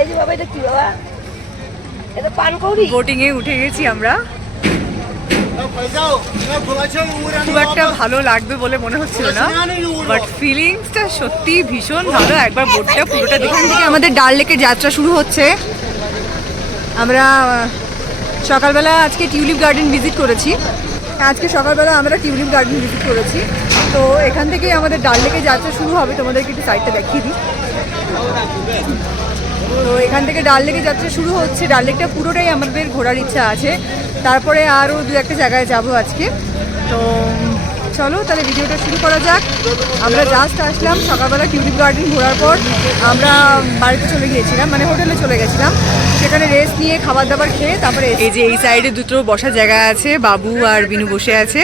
এই যে বাবা, এটা কি বাবা? এটা পানকৌড়ি। বোটিং এ উঠে গেছি আমরা। খুব একটা ভালো লাগবে বলে মনে হচ্ছিল না, বাট ফিলিংসটা সত্যি ভীষণ ভালো। একবার বোটটা পুরোটা দেখে থেকে আমাদের ডাল লেকের যাত্রা শুরু হচ্ছে। আমরা সকালবেলা আজকে টিউলিপ গার্ডেন ভিজিট করেছি। আজকে সকালবেলা আমরা টিউলিপ গার্ডেন ভিজিট করেছি। তো এখান থেকেই আমাদের ডাল লেকের যাত্রা শুরু হবে। তোমাদেরকে একটু সাইডটা দেখিয়ে দিই। তো এখান থেকে ডাল লেকে যাত্রা শুরু হচ্ছে। ডাল লেকটা পুরোটাই আমাদের ঘোরার ইচ্ছা আছে। তারপরে আরও দু একটা জায়গায় যাব আজকে। তো চলো তাহলে ভিডিওটা শুরু করা যাক। আমরা জাস্ট আসলাম সকালবেলা টিউলিপ গার্ডেন ঘোরার পর আমরা বাড়িতে চলে গিয়েছিলাম, মানে হোটেলে চলে গেছিলাম। সেখানে রেস্ট নিয়ে খাবার দাবার খেয়ে তারপরে এই যে এই সাইডে দুটো বসার জায়গা আছে, বাবু আর বিনু বসে আছে।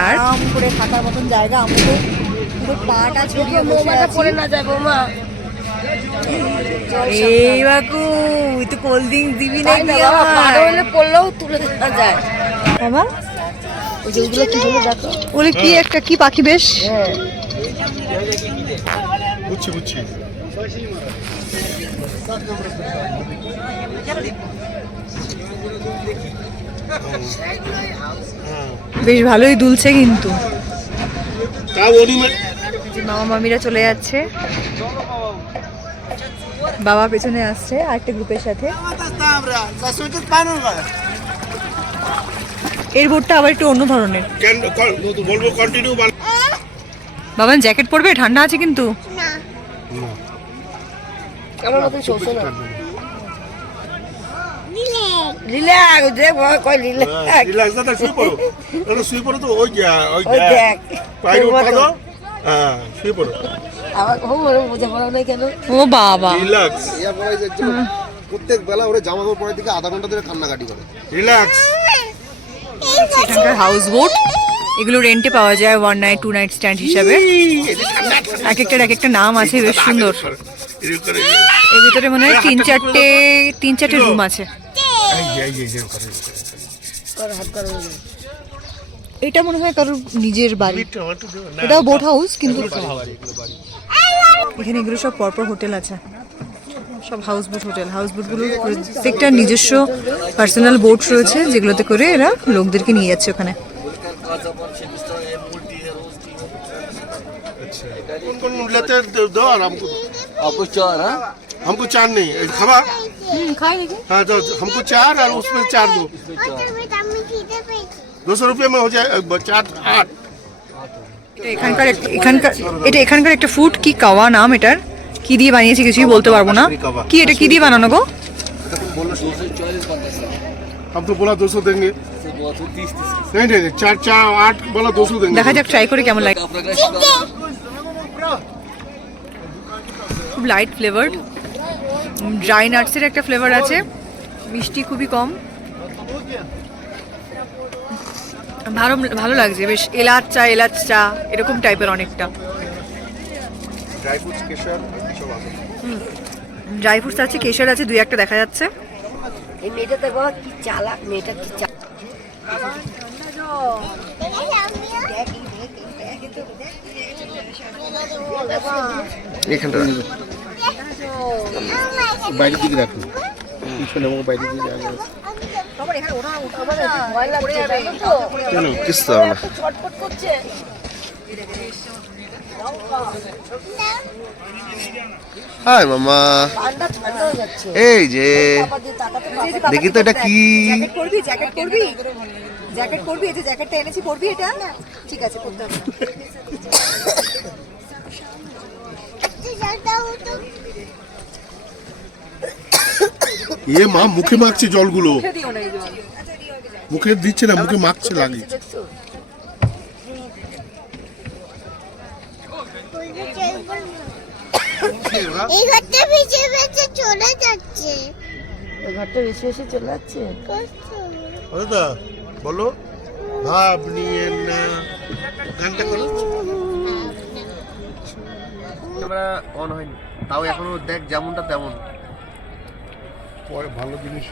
আর করে থাকার মতন জায়গা, আমাদের পুরো পাটা ছড়িয়ে বৌমাটা পড়ে না যায় বৌমা। এই বাকু তুই কোল্ড ড্রিঙ্কস দিবি না কি? পাড়া হলে পড়লেও তুলে দেওয়া যায়। বাবা ওই যে ওগুলো কি হলো দেখো। ওরে কি একটা কি পাখি বেশ। হ্যাঁ বুঝছি বুঝছি। বেশ ভালোই দুলছে কিন্তু। মামা মামিরা চলে যাচ্ছে, বাবা পেছনে আসছে আরেকটা গ্রুপের সাথে। এর বোটটা আবার একটু অন্য ধরনের। বাবা জ্যাকেট পরবে? ঠান্ডা আছে কিন্তু। আমার মতো শোষে না। রিল্যাক্স যে ভয় কই রিল্যাক্স। রিল্যাক্স না, শুয়ে পড়ো। তাহলে শুয়ে পড়ো তো ওই দেখ পায়ে উঠা দাও। হ্যাঁ শুয়ে পড়ো। আমার ওরে বুঝে পড়া নাই কেন? ও বাবা রিল্যাক্স। ইয়া পড়াই যাচ্ছে প্রত্যেক বেলা ওরে জামা কাপড় পরে দিকে আধা ঘন্টা ধরে কান্নাকাটি করে। রিল্যাক্স। এখানকার হাউস বোট, এগুলো রেন্টে পাওয়া যায় 1 নাইট 2 নাইট স্ট্যান্ড হিসাবে। এক একটা নাম আছে, বেশ সুন্দর। এর ভিতরে মনে হয় তিন চারটে রুম আছে। এটা মনে হয় কারোর নিজের বাড়ি। এটাও বোট হাউস কিন্তু এখানে এগুলো সব পরপর হোটেল আছে, সব হাউস বোট হোটেল। হাউস বোটগুলোর প্রত্যেকটা নিজস্ব পার্সোনাল বোট রয়েছে, যেগুলোতে করে এরা লোকদেরকে নিয়ে যাচ্ছে ওখানে। कौन लेते दो और आपको चार। हाँ हमको चार नहीं खावा। खाए देखिए। हाँ तो हमको चार और उसमें चार दो। 200 रुपये में हो जाए 4 8। এখানকার একটা ফুড কি কাওয়া নাম, এটার কি দিয়ে বানিয়েছে কিছুই বলতে পারবো না। কি এটা কি দিয়ে বানানো গো? हम तो बोला 200 देंगे। नहीं नहीं 4 4 8 बोला 200 देंगे। দেখা যাক ট্রাই করে কেমন লাগে। খুব লাইট ফ্লেভার, ড্রাই নাটসের একটা ফ্লেভার আছে, মিষ্টি খুবই কম। ভালো লাগছে বেশ। এলাচ চা এরকম টাইপের অনেকটা। ড্রাই ফ্রুটস কেশর সব আছে। ড্রাই ফ্রুটস আছে, কেশর আছে, দুই একটা দেখা যাচ্ছে। এই মেয়েটা তো বাবা কি চালাক, মেয়েটা কি চালাক। এখানটা বাইরে দিকে রাখুন, পিছনে আমার বাইরে দিকে আগে ভয় লাগছে জানো তো? কেন কিস্তা হবে না। ছটফট করছে। হাই মামা, ঠান্ডা ঠান্ডা হয়ে যাচ্ছে। এই যে বাবা দিয়ে তাকাতে পারছে না। দেখি তো এটা কি। জ্যাকেট পরবি, এই যে জ্যাকেটটা এনেছি, পরবি এটা? ঠিক আছে, পরতে হবে। এ মা মুখে মাখছে জলগুলো। মুখে দিচ্ছে না, মুখে মাখছে লাগে। এই ঘরটা ভেসে ভেসে চলে যাচ্ছে। এই ঘরটা বেশি বেশি চলে যাচ্ছে। দাদা বলো ভাব নিয়ে না, গানটা করো। ক্যামেরা অন হয়নি, তাও এখনো দেখ যেমনটা তেমন। পরে ভালো জিনিস।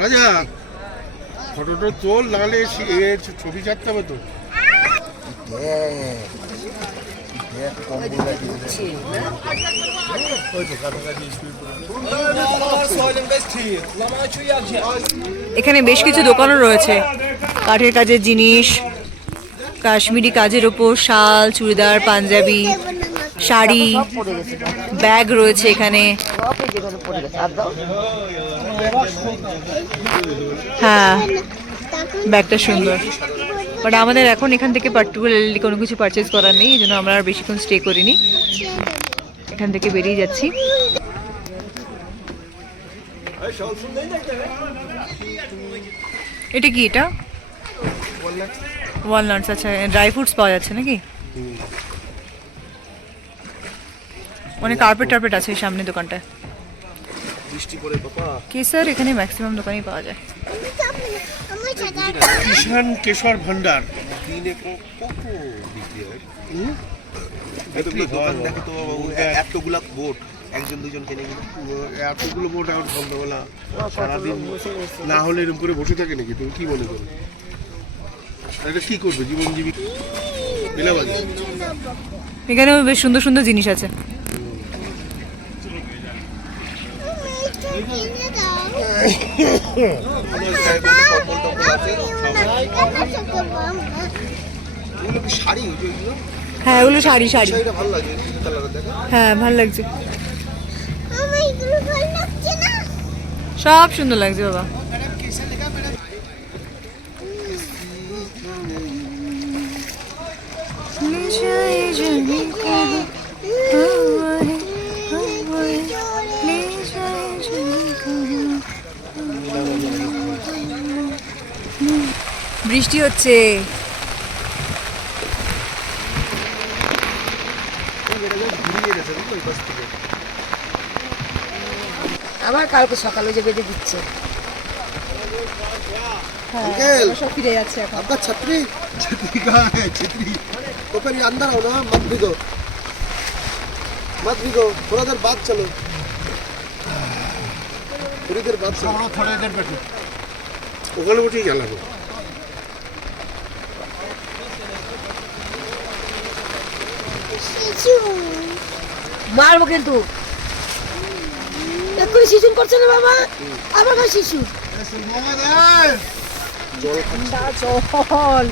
রাজা ফটোটা তোল, নাহলে ছবি ছাড়তে হবে তো। এখানে বেশ কিছু দোকানও রয়েছে, কাঠের কাজের জিনিস, কাশ্মীরি কাজের ওপর শাল, চুড়িদার, পাঞ্জাবি, শাড়ি, পড়ে গেছে ব্যাগ রয়েছে এখানে। সব এই যেখানে পড়ে গেছে আর দাও হ্যাঁ, ব্যাগটা সুন্দর। বাট আমাদের এখন এখান থেকে পার্টিকুলারলি কোনো কিছু পারচেজ করার নেই, এই জন্য আমরা আর বেশিক্ষণ স্টে করিনি, এখান থেকে বেরিয়ে যাচ্ছি। এটা কি? এটা ওয়ালনাটস। আচ্ছা, ড্রাই ফ্রুটস পাওয়া যাচ্ছে নাকি? অনেক কার্পেট টার্পেট আছে সামনে দোকানটায়। কেসার এখানে ম্যাক্সিমাম দোকানেই পাওয়া যায়। কিষান কেশর ভান্ডার। দিনে কত বিক্রি হয়? দেখলি দোকান দেখো তো বাবু, এতগুলা বোট একজন দুজন কিনে কিনে। এতগুলো বোট এখন সন্ধ্যাবেলা সারাদিন না হলে এরকম করে বসে থাকে নাকি? তুমি কি মনে করো? এটা কি করবে জীবন জীবিকা? বেলাবাজি। এখানেও বেশ সুন্দর সুন্দর জিনিস আছে। শাড়ি ওইগুলো, হ্যাঁ, ওগুলো শাড়ি। শাড়ি, শাড়িটা ভালো লাগে, কালার দেখা। হ্যাঁ ভালো লাগছে, আমার এগুলো ভালো লাগছে না। সব সুন্দর লাগছে বাবা। বৃষ্টি হচ্ছে। আবার কালকে সকালে যে বেঁধে দিচ্ছে। अंकल সব ফিরে যাচ্ছে এখন। आपका छतरी छतरी कहाँ है? छतरी तो फिर ये अंदर आओ ना, मत भीगो मत भीगो, थोड़ा देर बाद चलो, थोड़ी देर बाद चलो। থরে দেন বেটু ওখানে বসেই গেলাম। শিশু মারবো কিন্তু এক্ষুনি শিশু করছে না বাবা, আবার ভাই শিশু ঠান্ডা জল,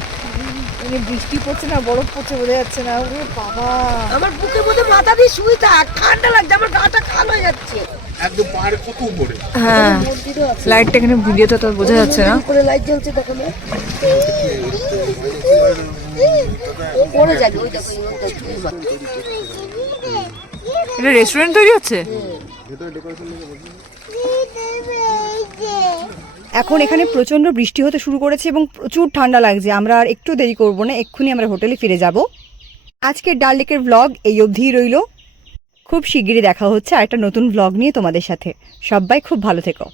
বৃষ্টি পড়ছে না, বরফ পড়ছে, বোঝা যাচ্ছে না। ওরে বাবা, আমার বুকের মধ্যে মাথা দিয়ে শুয়ে থাক, ঠান্ডা লাগছে, আমার গাটা খাল হয়ে যাচ্ছে। একদম পাহাড়ে কত উপরে। হ্যাঁ, লাইটটা এখানে ভিডিওতে তো বোঝা যাচ্ছে না। করে লাইট জ্বলছে দেখো না, পড়ে যাবে ওই দেখো এই মধ্যে। এটা রেস্টুরেন্ট তৈরি হচ্ছে। এখন এখানে প্রচণ্ড বৃষ্টি হতে শুরু করেছে এবং প্রচুর ঠান্ডা লাগছে। আমরা আর একটু দেরি করব না, এক্ষুনি আমরা হোটেলে ফিরে যাব। আজকের ডাল লেকের ভ্লগ এই অবধিই রইল। খুব শিগগিরই দেখা হচ্ছে আরেকটা নতুন ভ্লগ নিয়ে তোমাদের সাথে। সবাই খুব ভালো থেকো।